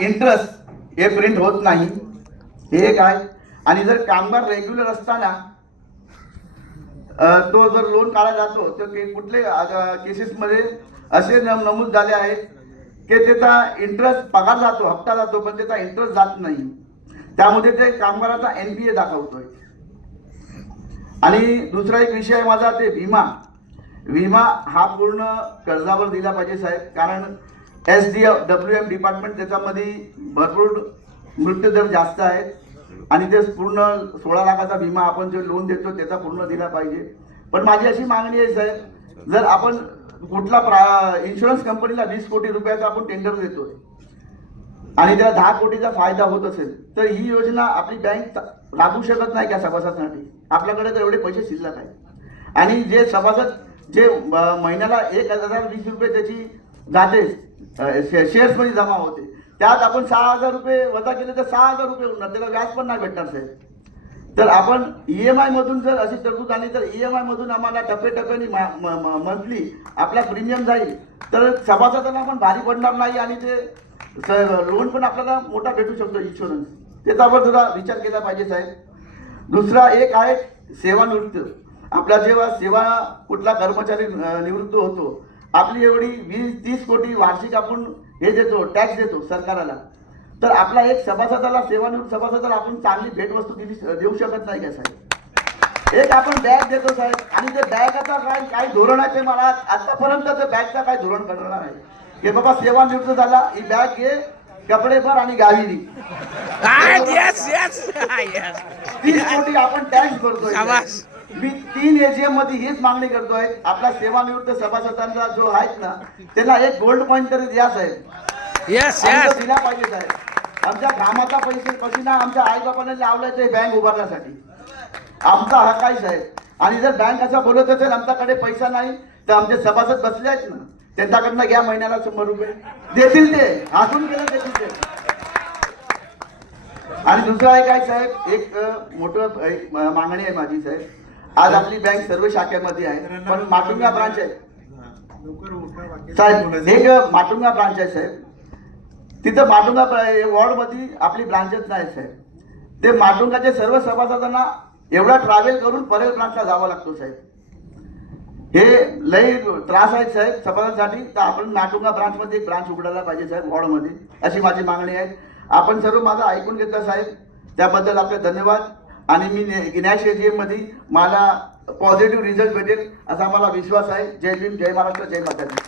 Interest हे print होत नाही, हे काय. आणि जर कामगार रेग्युलर असताना तो जर लोन काढायला जातो तर कुठले केसेसमध्ये असे नमूद झाले आहेत की त्याचा इंटरेस्ट पगार जातो, हप्ता जातो, पण त्याचा इंटरेस्ट जात नाही. त्यामध्ये ते कामगाराचा NPA दाखवतोय. आणि दुसरा एक विषय माझा ते विमा हा पूर्ण कर्जावर दिला पाहिजे साहेब. कारण SDWM डिपार्टमेंट त्याच्यामध्ये भरपूर मृत्यूदर जास्त आहेत आणि ते पूर्ण 16 लाखाचा विमा आपण जो लोन देतो त्याचा पूर्ण दिला पाहिजे. पण माझी अशी मागणी आहे साहेब, जर आपण कुठला इन्शुरन्स कंपनीला 20 कोटी रुपयाचा आपण टेंडर देतोय आणि त्याला 10 कोटीचा फायदा होत असेल तर ही योजना आपली बँक लागू शकत नाही का सभासदांसाठी? आपल्याकडे तर एवढे पैसे शिल्लक आहेत. आणि जे सभासद जे महिन्याला 1020 रुपये त्याची जाते शेअर्स मध्ये जमा होते, त्यात आपण 6000 रुपये वजा केले तर 6000 रुपये होणार, त्याला व्याज पण नाही भेटणार साहेब. तर आपण EMI मधून जर अशी तरतूद आली तर EMI मधून आम्हाला टप्प्याटप्प्याने मंथली आपला प्रीमियम जाईल तर सभासदांना पण भारी पडणार नाही आणि ते लोन पण आपल्याला मोठा भेटू शकतो इन्शुरन्स. त्याच्यावर जरा विचार केला पाहिजे साहेब. दुसरा एक आहे सेवानिवृत्त. आपला जेव्हा कुठला कर्मचारी निवृत्त होतो, आपली एवढी 20-30 कोटी वार्षिक आपण हे देतो, टॅक्स देतो सरकारला, तर आपला एक सभासदाला सेवानिवृत्त सभासदाला आपण चांगली भेटवस्तू देऊ शकत नाही का साहेब? एक आपण बॅग देतो साहेब आणि ते बॅगाचा काय धोरण आहे ते मला आतापर्यंत ते बॅगचा काय धोरण करणार आहे की बाबा सेवानिवृत्त झाला ही बॅग घे, कपडे भर आणि गावी नी 30 कोटी आपण टॅक्स भरतोय. मी 3 AGM मध्ये हीच मागणी करतोय, आपला सेवानिवृत्त सभासदांचा जो आहेत ना त्यांना एक गोल्ड कॉइन तरी द्या साहेब. दिला पाहिजे साहेब. आमच्या ग्रामाचा पसीना आमच्या आई बापाने लावलाय ते बँक उभारण्यासाठी, आमचा हक्क आहे साहेब. आणि जर बँक असं बोलत असेल आमच्याकडे पैसा नाही तर आमचे सभासद बसले आहेत ना, त्यांच्याकडनं घ्या महिन्याला 100 रुपये देतील, ते हसून गेलं देतील ते. आणि दुसरा एक आहे साहेब, एक मोठं मागणी आहे माझी साहेब. आज आपली बँक सर्व शाखेमध्ये आहे पण माटुंगा ब्रांच आहे साहेब, एक माटुंगा ब्रांच आहे साहेब. तिथं माटुंगा वॉर्ड मध्ये आपली ब्रांचच नाही साहेब. ते माटुंगाचे सर्व सभासदांना एवढा ट्रॅव्हल करून परेल ब्रांचला जावं लागतो साहेब. हे लई त्रास आहेत साहेब सभासदांसाठी. तर आपण माटुंगा ब्रांच मध्ये एक ब्रांच उघडायला पाहिजे साहेब वॉर्ड मध्ये, अशी माझी मागणी आहे. आपण सर्व माझं ऐकून घेतलं साहेब, त्याबद्दल आपले धन्यवाद. आणि मी नेक्स्ट AGM मध्ये मला पॉझिटिव्ह रिझल्ट भेटेल असा मला विश्वास आहे. जय भीम, जय महाराष्ट्र, जय माता दी.